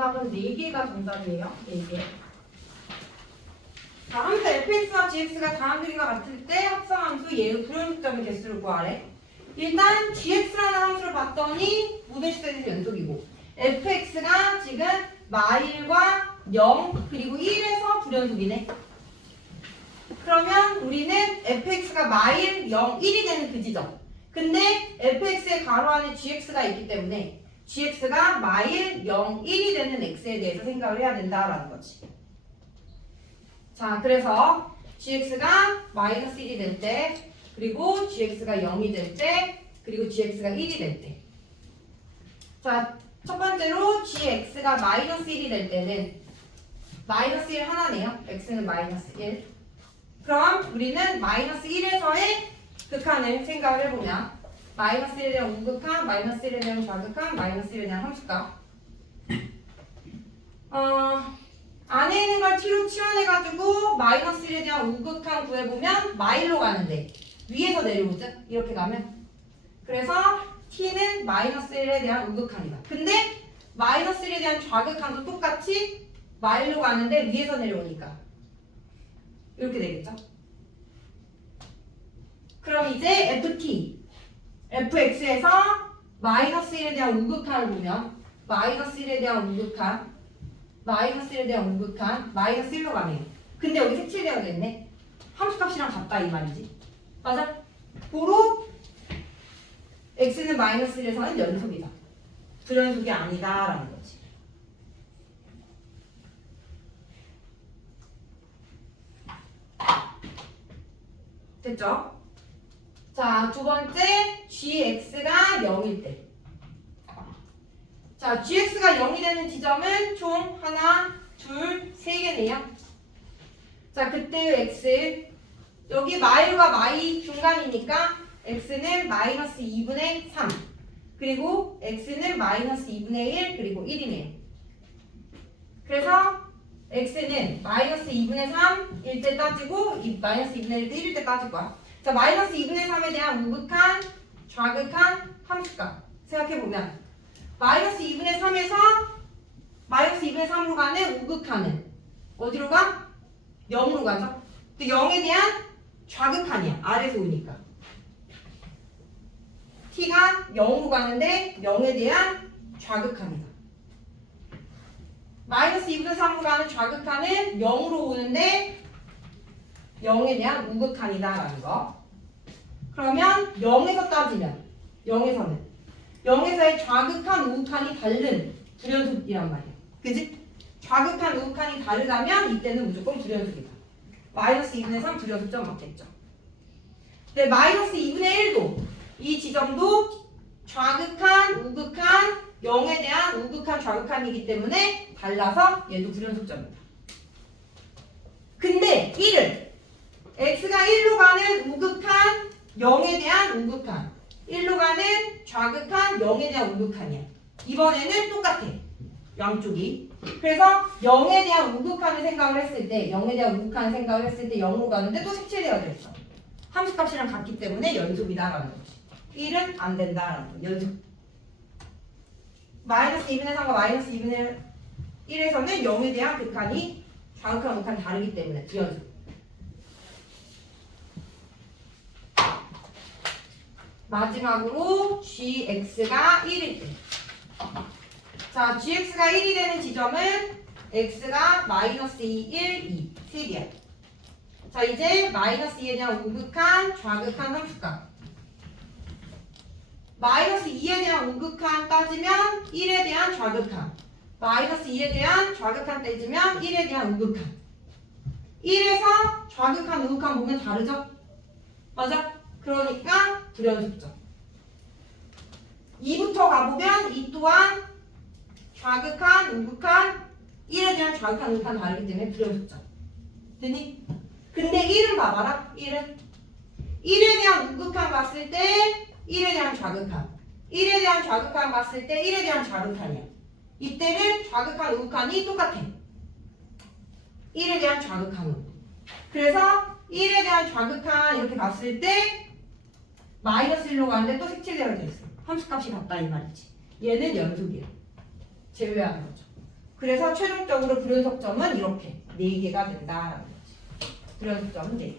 정답은 4개가 정답이에요. 4개. 자, 함수 fx와 gx가 다음 그림과 같을 때 합성함수 예의 불연속점의 개수를 구하래. 일단 gx라는 함수를 봤더니 모든 시대에서 연속이고 fx가 지금 마일과 0 그리고 1에서 불연속이네. 그러면 우리는 fx가 마일 0, 1이 되는 그 지점. 근데 fx의 가로 안에 gx가 있기 때문에 gx가 마일 0, 1이 되는 x에 대해서 생각을 해야 된다라는 거지. 자, 그래서 gx가 마이너스 1이 될 때, 그리고 gx가 0이 될 때, 그리고 gx가 1이 될 때. 자, 첫 번째로 gx가 마이너스 1이 될 때는 마이너스 1 하나네요. x는 마이너스 1. 그럼 우리는 마이너스 1에서의 극한을 생각을 해보면 마이너스 1에 대한 우극한, 마이너스 1에 대한 좌극한, 마이너스 1에 대한 함수값. 안에 있는 걸 t로 치환해가지고 마이너스 1에 대한 우극한 구해보면 마일로 가는데 위에서 내려오죠? 이렇게 가면. 그래서 t는 마이너스 1에 대한 우극한이다. 근데 마이너스 1에 대한 좌극한도 똑같이 마일로 가는데 위에서 내려오니까 이렇게 되겠죠? 그럼 이제 ft, fx에서 마이너스 1에 대한 우극한을 보면 마이너스 1에 대한 우극한, 마이너스 1에 대한 우극한, 마이너스 1로 가네요. 근데 여기 색칠되어 있네. 함수값이랑 같다 이 말이지. 맞아? 고로 x는 마이너스 1에서는 연속이다. 불연속이 아니다라는 거지. 됐죠? 자, 두 번째 gx가 0일 때. 자, gx가 0이 되는 지점은 총 하나, 둘, 세 개네요. 자, 그때 x 여기 마일과 마이 중간이니까 x는 마이너스 2분의 3 그리고 x는 마이너스 2분의 1 그리고 1이네요. 그래서 x는 마이너스 2분의 3일 때 따지고 마이너스 2분의 1 때 1일 때 따질 거야. 자, 마이너스 2분의 3에 대한 우극한, 좌극한 함수값 생각해보면 마이너스 2분의 3에서 마이너스 2분의 3으로 가는 우극한은 어디로 가? 0으로 가죠. 근데 0에 대한 좌극한이야. 아래에서 오니까. t가 0으로 가는데 0에 대한 좌극한이다. 마이너스 2분의 3으로 가는 좌극한은 0으로 오는데 0에 대한 우극한이다라는 거. 그러면 0에서 따지면 0에서의 좌극한, 우극한이 다른 불연속이란 말이야. 그지? 좌극한, 우극한이 다르다면 이때는 무조건 불연속이다. 마이너스 2분의 3 불연속점 맞겠죠. 근데 마이너스 2분의 1도 이 지점도 좌극한, 우극한, 0에 대한 우극한, 좌극한이기 때문에 달라서 얘도 불연속점이다. 근데 1을 x가 1로 가는 우극한, 0에 대한 우극한, 1로 가는 좌극한, 0에 대한 우극한이야. 이번에는 똑같아. 양쪽이. 그래서 0에 대한 우극한을 생각을 했을 때 0에 대한 우극한을 생각을 했을 때 0으로 가는데 또 색칠되어 있어. 함수값이랑 같기 때문에 연속이다라는 거지. 1은 안 된다라는 거. 연속. 마이너스 2분의 3과 마이너스 2분의 1에서는 0에 대한 극한이 좌극한, 우극한 다르기 때문에 불연속. 마지막으로 gx가 1일 때. 자, gx가 1이 되는 지점은 x가 마이너스 2, 1, 2. 3개야. 자, 이제 마이너스 2에 대한 우극한, 좌극한 함수값. 마이너스 2에 대한 우극한 따지면 1에 대한 좌극한. 마이너스 2에 대한 좌극한 따지면 1에 대한 우극한. 1에서 좌극한, 우극한 보면 다르죠? 맞아? 그러니까 불연속점. 2부터 가보면 이 또한 좌극한, 우극한, 1에 대한 좌극한, 우극한 다르기 때문에 불연속점. 됐니? 근데 1은 봐봐라. 1에 대한 우극한 봤을 때 1에 대한 좌극한, 1에 대한 좌극한 봤을 때 1에 대한 좌극한이야. 이때는 좌극한, 우극한이 똑같아. 1에 대한 좌극한으로. 그래서 1에 대한 좌극한 이렇게 봤을 때 마이너스 1로 가는데 또 색칠되어 있어. 함수값이 같다 이 말이지. 얘는 연속이야. 제외하는 거죠. 그래서 최종적으로 불연속점은 이렇게 4개가 된다라는 거지. 불연속점은 4개.